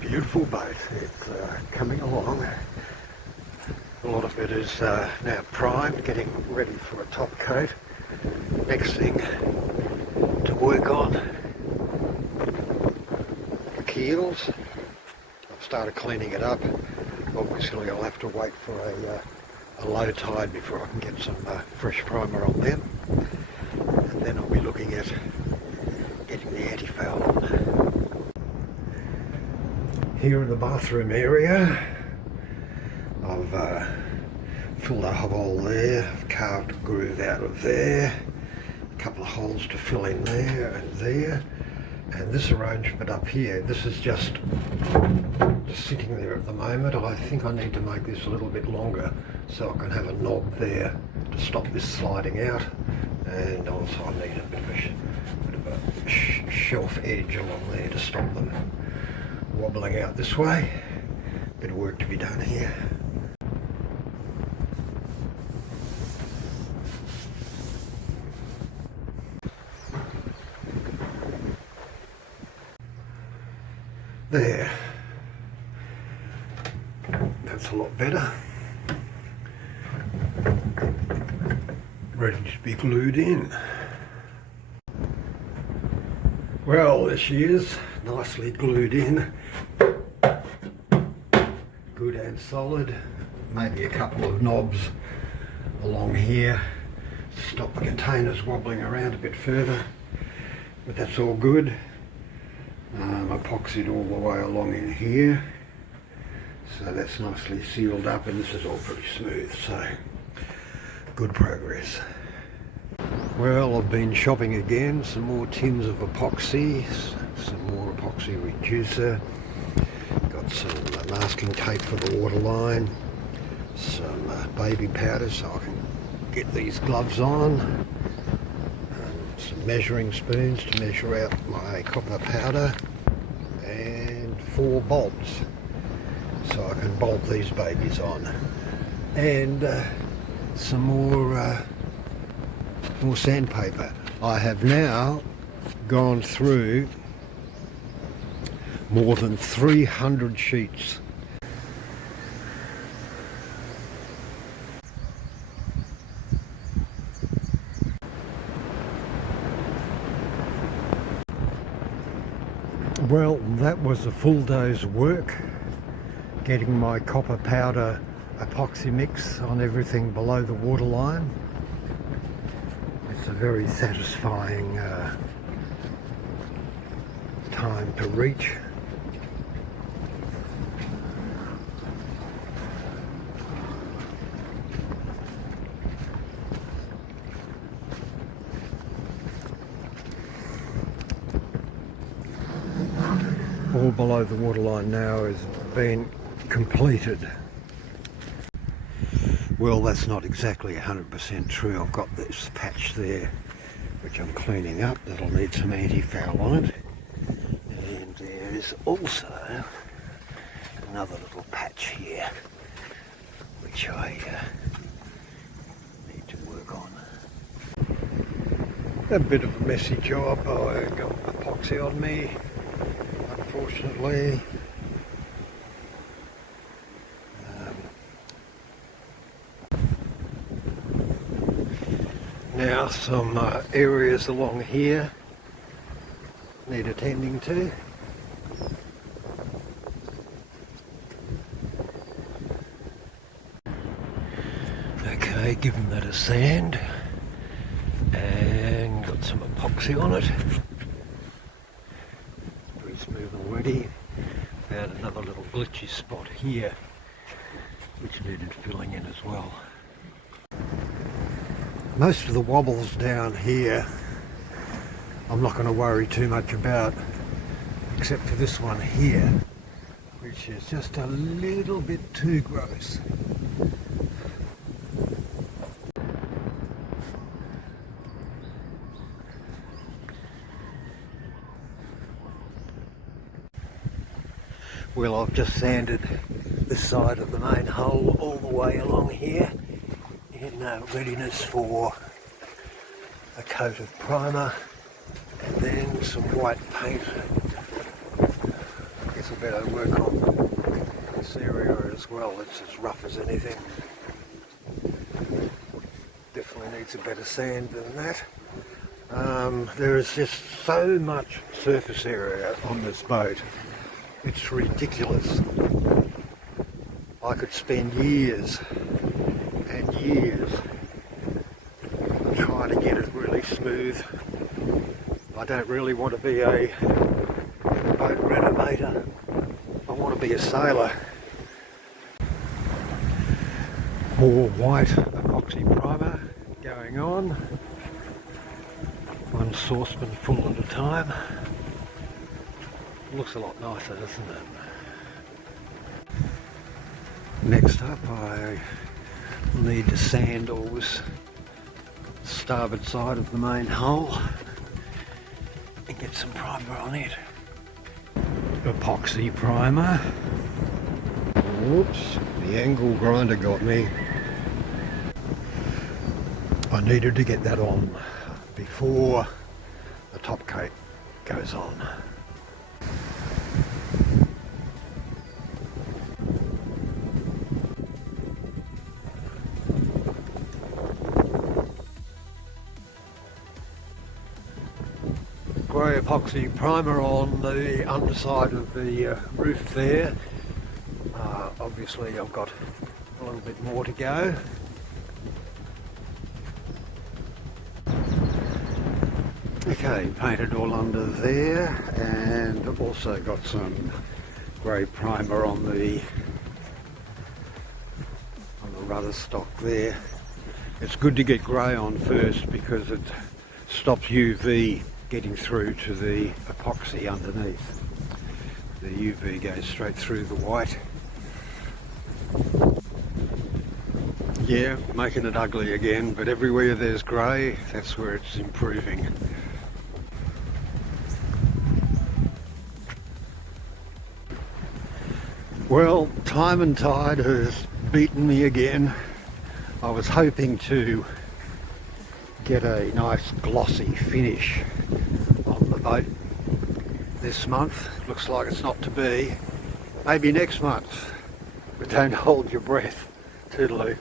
Beautiful boat. It's coming along. A lot of it is now primed, getting ready for a top coat. Next thing to work on, the keels. I've started cleaning it up. Obviously I'll have to wait for a low tide before I can get some fresh primer on them. And then I'll be looking at getting the anti-foul on. Here in the bathroom area, I've filled a hole there, I've carved a groove out of there, a couple of holes to fill in there and there, and this arrangement up here, this is just sitting there at the moment. I think I need to make this a little bit longer so I can have a knob there to stop this sliding out, and also I need a bit of a shelf edge along there to stop them wobbling out this way. Bit of work to be done here. There. That's a lot better. Ready to be glued in. Well, there she is, nicely glued in. Good and solid. Maybe a couple of knobs along here to stop the containers wobbling around a bit further, but that's all good. Epoxied all the way along in here, so that's nicely sealed up, and this is all pretty smooth, so good progress. Well, I've been shopping again, some more tins of epoxy, some more epoxy reducer, got some masking tape for the water line, some baby powder so I can get these gloves on, some measuring spoons to measure out my copper powder, and 4 bolts so I can bolt these babies on, and some more sandpaper. I have now gone through more than 300 sheets. Well, that was a full day's work, getting my copper powder epoxy mix on everything below the waterline. It's a very satisfying time to reach. All below the waterline now has been completed. Well, that's not exactly 100% true. I've got this patch there which I'm cleaning up. That'll need some anti-foul on it. And there is also another little patch here which I need to work on. A bit of a messy job. I got epoxy on me, unfortunately. Now some areas along here need attending to. Okay, given that a sand and got some epoxy on it. Pretty smooth already. Found another little glitchy spot here which needed filling in as well. Most of the wobbles down here I'm not going to worry too much about, except for this one here, which is just a little bit too gross. Well, I've just sanded this side of the main hull all the way along here in readiness for a coat of primer and then some white paint. Get So better work on this area as well. It's as rough as anything. Definitely needs a better sand than that. There is just so much surface area on this boat. It's ridiculous. I could spend years and years trying to get it really smooth. I don't really want to be a boat renovator. I want to be a sailor. More white epoxy primer going on. One saucepan full at a time. Looks a lot nicer, doesn't it? Next up, I need to sand all this starboard side of the main hull and get some primer on it. Epoxy primer. Whoops, the angle grinder got me. I needed to get that on before the top coat goes on. Grey epoxy primer on the underside of the roof there. Obviously I've got a little bit more to go. Okay, painted all under there, and I've also got some grey primer on the rudder stock there. It's good to get grey on first because it stops UV getting through to the epoxy underneath. The UV goes straight through the white. Yeah, making it ugly again, but everywhere there's grey, that's where it's improving. Well, time and tide has beaten me again. I was hoping to get a nice glossy finish on the boat this month. Looks like it's not to be. Maybe next month, but don't hold your breath. Toodaloo.